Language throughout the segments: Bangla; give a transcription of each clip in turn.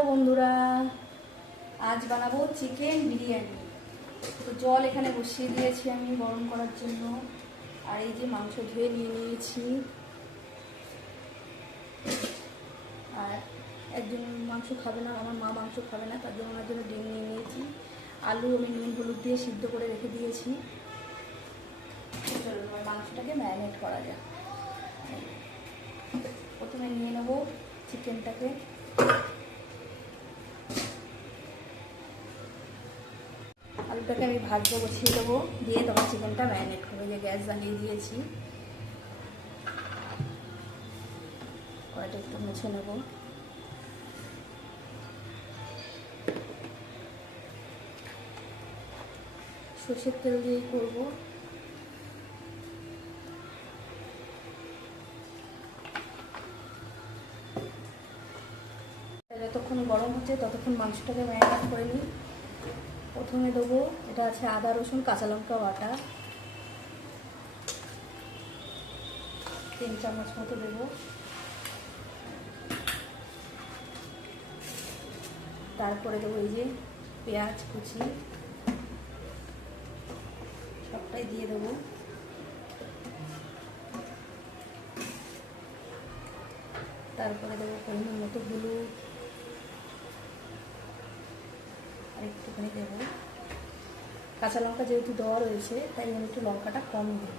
হ্যালো বন্ধুরা, আজ বানাবো চিকেন বিরিয়ানি। তো জল এখানে বসিয়ে দিয়েছি আমি গরম করার জন্য। আর এই যে মাংস ধুয়ে নিয়ে নিয়েছি। আর একজন মাংস খাবে না, আমার মা মাংস খাবে না, তার জন্য ওনার জন্য ডিম নিয়ে নিয়েছি। আলু আমি নুন হলুদ দিয়ে সিদ্ধ করে রেখে দিয়েছি। চলো এবার মাংসটাকে ম্যারিনেট করা যায়। প্রথমে নিয়ে নেবো চিকেনটাকে। আলুটাকে আমি ভাজতে বসিয়ে দেবো, দিয়ে তখন চিকেনটা ম্যারিনেট করবো। যে গ্যাস জ্বালিয়ে দিয়েছি, কড়াইটা একটু মুছে নেব। সর্ষের তেল দিয়েই করবো। যতক্ষণ গরম হচ্ছে ততক্ষণ মাংসটাকে ম্যারিনেট করে নিই। প্রথমে দেবো, এটা আছে আদা রসুন কাঁচা লঙ্কা বাটা, 3 চামচ মতো দেবো। তারপরে দেবো এই যে পেঁয়াজ কুচি, সবটাই দিয়ে দেবো। তারপরে দেবো পরিমাণ মতো হলুদ, আর একটুখানি দেবো। কাঁচা লঙ্কা যেহেতু দেওয়া রয়েছে তাই আমি একটু লঙ্কাটা কম দেবো।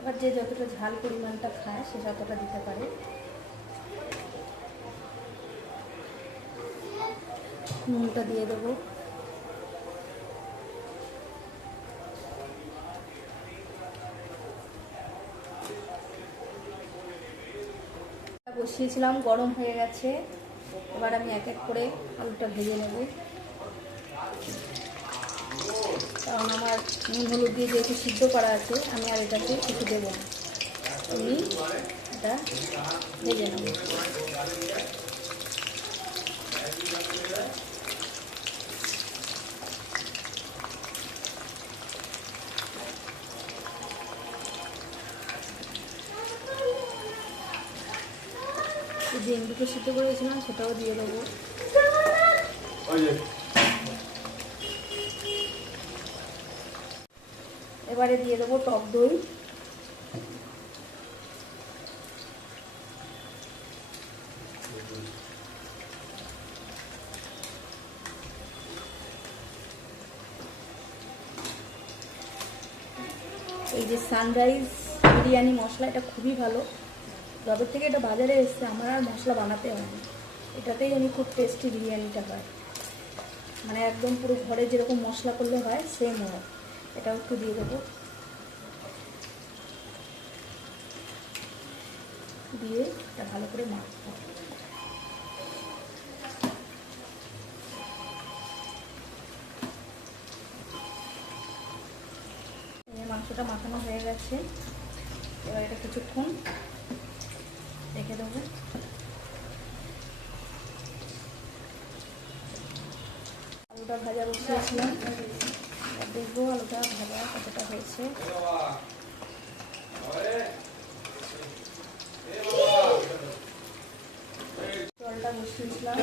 এবার যে যতটা ঝাল পরিমাণটা খায় সে ততটা দিতে পারে। নুনটা দিয়ে দেবো। বসিয়েছিলাম, গরম হয়ে গেছে। এবার আমি এক এক করে আলুটা ভেজে নেব, কারণ আমার নুন হলুদ দিয়ে যেহেতু সিদ্ধ করা আছে আমি আর এটাকে কিছু দেবো না। আমি এটা ভেজে নেব। ডিম দুটো সিদ্ধ করেছিলাম সেটাও দিয়ে দেবো। এবারে দিয়ে দেবো টক দই। এই যে সানরাইজ বিরিয়ানি মশলা, এটা খুবই ভালো। যবে থেকে এটা বাজারে এসছে আমার আর মশলা বানাতে হয় না, এটাতেই আমি খুব টেস্টি বিরিয়ানিটা হয়। মানে একদম পুরো ঘরে যেরকম মশলা করলে হয় সেম হয়। এটাও একটু দিয়ে দেবো, দিয়ে এটা ভালো করে মাখবো। মাংসটা মাখানো হয়ে গেছে। এবার এটা কিছুক্ষণ রেখে দেবো। আলুটা ভাজা বসিয়েছিলাম, দেখবো আলুটা ভাজা কতটা হয়েছে। জলটা বসিয়েছিলাম,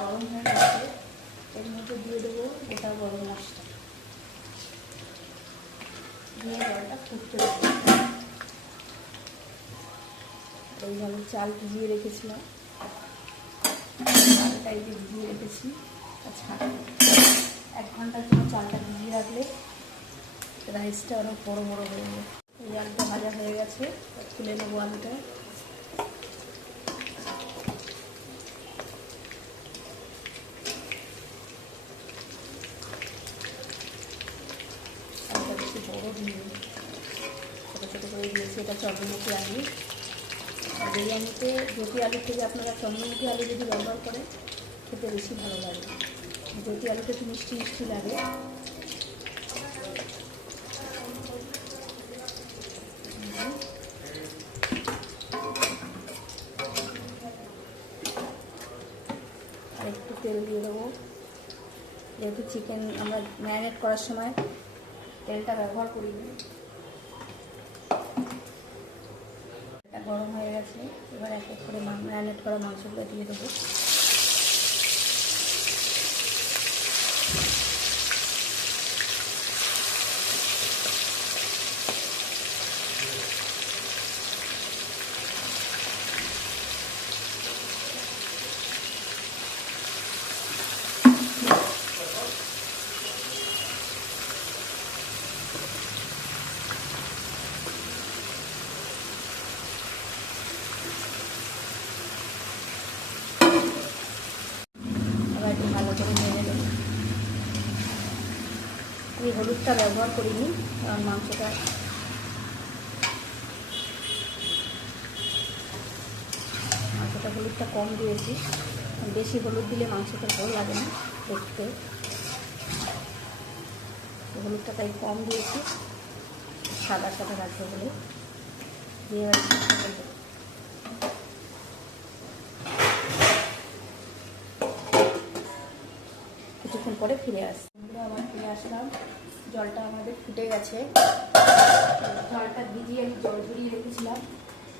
গরম হয়ে গেছে। এর মধ্যে দিয়ে দেবো গোটা গরম মশলা, দিয়ে জলটা ফুটতে দেবো। এইভাবে চাল ভিজিয়ে রেখেছিলাম, চালটাই ভিজিয়ে রেখেছি। আচ্ছা, 1 ঘন্টার জন্য চালটা ভিজিয়ে রাখলে রাইসটা অনেক বড়ো বড়ো হয়ে যাবে। এই আলুটা ভাজা হয়ে গেছে, তুলে নেবো আলুটা। আলুটা বেশি বড়ো দিয়ে ছোটো ছোটো করে দিয়েছি। এটা চন্দ্রমুখী আলু। বিরিয়ানিতে জ্যোতি আলুর থেকে আপনারা চন্দ্রমুখী আলু যদি ব্যবহার করেন খেতে বেশি ভালো লাগে। জ্যোতি আলুটা একটু মিষ্টি মিষ্টি লাগে। আর একটু তেল দিয়ে দেবো, যেহেতু চিকেন আমরা ম্যারিনেট করার সময় তেলটা ব্যবহার করিনি। গরম হয়ে গেছে, এবার এক এক করে ম্যারিনেট করা মাংসগুলো দিয়ে দেবো। ভালো করে নেড়ে দেবো। আমি হলুদটা ব্যবহার করিনি, কারণ মাংসটা হলুদটা কম দিয়েছি। বেশি হলুদ দিলে মাংসটা ভালো লাগে না দেখতে, হলুদটা তাই কম দিয়েছি, সাদা সাদা রাখবো বলে। দিয়ে কিছুক্ষণ পরে ফিরে আসছি। আবার ফিরে আসলাম, জলটা আমাদের ফুটে গেছে। চালটা ভিজিয়ে আমি জল ঝরিয়ে রেখেছিলাম,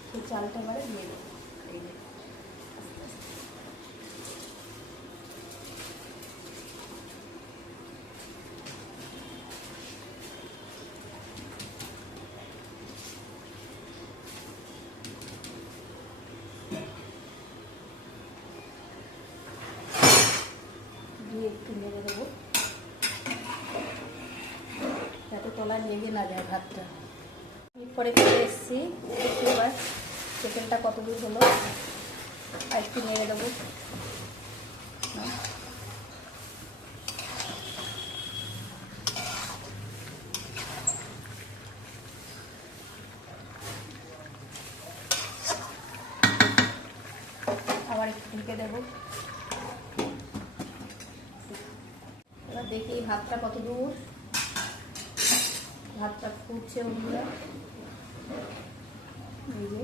সেই চালটা এবারে দিয়ে দেবো। একটু নেড়ে দেবো যাতে তলায় লেগে না যায় ভাতটা। এরপরে ফিরে এসেছি, একটু এবার চিকেনটা কত দূর হলো আর একটু নেড়ে দেবো। আবার একটু ঢেকে দেবো। এবার দেখি ভাতটা কত দূর, ভাতটা ফুটছে বন্ধুরা। এই যে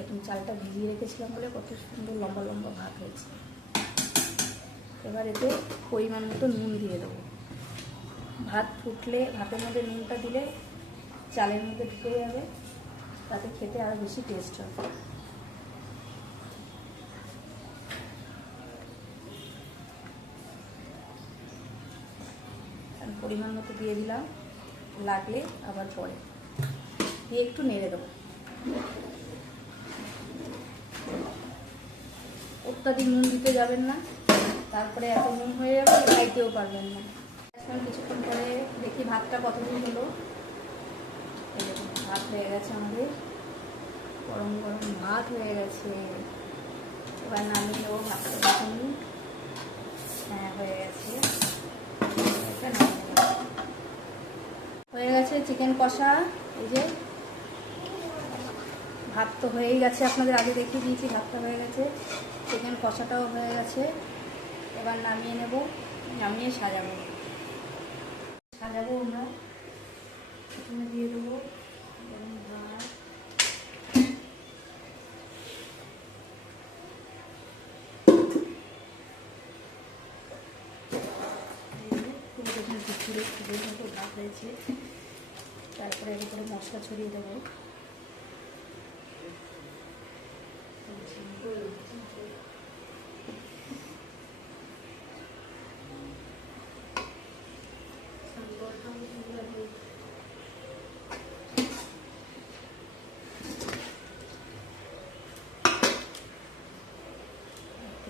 এখন চালটা ভিজিয়ে রেখেছিলাম বলে কত সুন্দর লম্বা লম্বা ভাত হয়েছে। এবার এতে পরিমাণ মতো নুন দিয়ে দেবো। ভাত ফুটলে ভাতের মধ্যে নুনটা দিলে চালের মধ্যে ঢুকে যাবে, তাতে খেতে আরও বেশি টেস্ট হবে। পরিমাণ মতো দিয়ে দিলাম, লাগলে আবার পরে দিয়ে একটু নেড়ে দেবো। অত্যাধিক নুন দিতে যাবেন না, তারপরে এত নুন হয়ে যাবে খাইতেও পারবেন না। এখন কিছুক্ষণ পরে দেখি ভাতটা কতদিন হলো। এরকম ভাত হয়ে গেছে আমাদের, গরম গরম ভাত হয়ে গেছে। এবার নামিয়ে নেবো ভাতটা। দেখুন হ্যাঁ হয়ে গেছে, হয়ে গেছে চিকেন কষা। এই যে ভাত তো হয়েই গেছে, আপনাদের আগে দেখিয়ে দিয়েছি ভাতটা হয়ে গেছে, চিকেন কষাটাও হয়ে গেছে। এবার নামিয়ে নেব, নামিয়ে সাজাবো আমরা। এখানে দিয়ে দেবো গরম ভাত, খুবই মতো ভাত হয়েছে। তারপরে এর উপরে মশলা ছড়িয়ে দেবো।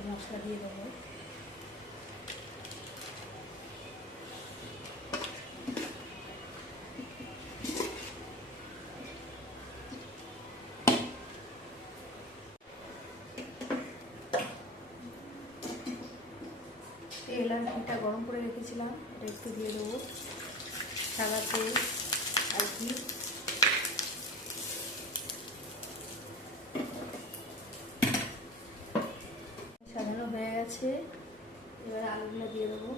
মশলা দিয়ে দেবো। তেল আর ঘিটা গরম করে রেখেছিলাম, এটা একটু দিয়ে দেবো। সাদা তেল আর ঘি। সাজানো হয়ে গেছে, এবার আলুগুলো দিয়ে দেবো।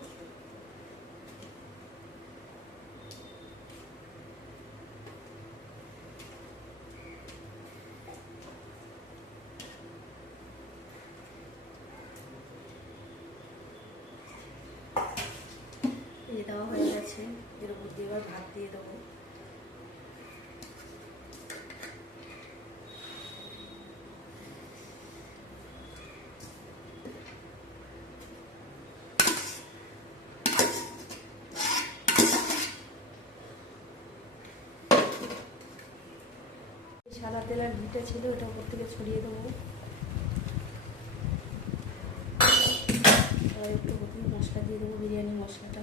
দিয়ে দেওয়া হয়ে গেছে, এর উপর দিয়ে এবার ভাত দিয়ে দেবো। সাদা তেল আর ঘিটা ছিল, ওটা উপর থেকে ছড়িয়ে দেবো। এবার একটু প্রথমে মশলা দিয়ে দেবো, বিরিয়ানি মশলাটা।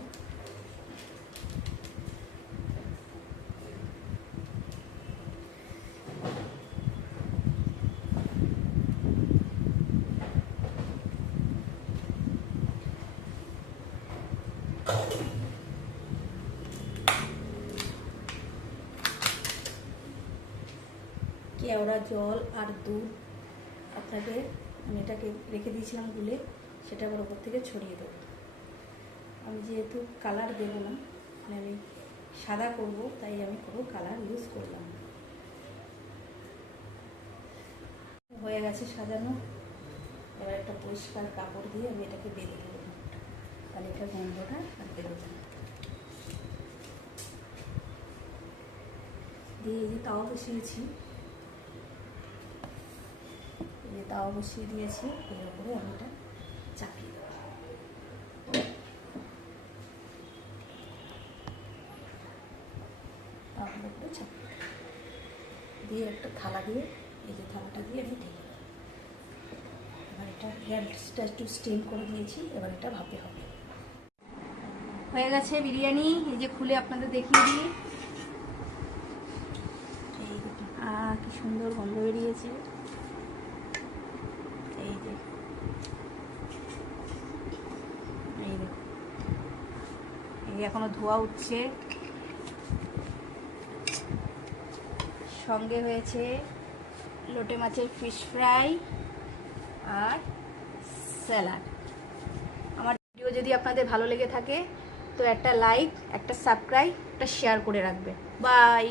কেওড়া জল আর দুধ আপনাকে আমি এটাকে রেখে দিয়েছিলাম গুলে, সেটা আবার ওপর থেকে ছড়িয়ে দেবো। আমি যেহেতু কালার দেবো না, মানে আমি সাদা করব, তাই আমি কোনো কালার ইউজ করলাম না। হয়ে গেছে সাজানো। এবার একটা পরিষ্কার কাপড় দিয়ে আমি এটাকে বেঁধে দেবো, তাহলে এটার গন্ধটা আর বেরোবে না। দিয়ে এই যে তাওয়া বসিয়েছি, এই যে তাওয়া বসিয়ে দিয়েছি, এর উপরে আমি এটা চাপিয়ে দেবো। তাওয়ার উপরে চাপিয়ে দিয়ে একটা থালা দিয়ে, এই যে থালাটা দিয়ে আমি ঢেকে দেবো। এবার এটা গ্যাসটা একটু স্টিম করে দিয়েছি, এবার এটা ভাপে হবে। হয়ে গেছে বিরিয়ানি। এই যে খুলে আপনাদের দেখিয়ে দিই, কি সুন্দর গন্ধ বেরিয়েছে। এই যে এই দেখো, এই এখনো ধোয়া উঠছে। সঙ্গে হয়েছে লোটে মাছের ফিশ ফ্রাই আর স্যালাড। আমার ভিডিও যদি আপনাদের ভালো লেগে থাকে তো একটা লাইক, একটা সাবস্ক্রাইব, একটা শেয়ার করে রাখবে। বাই।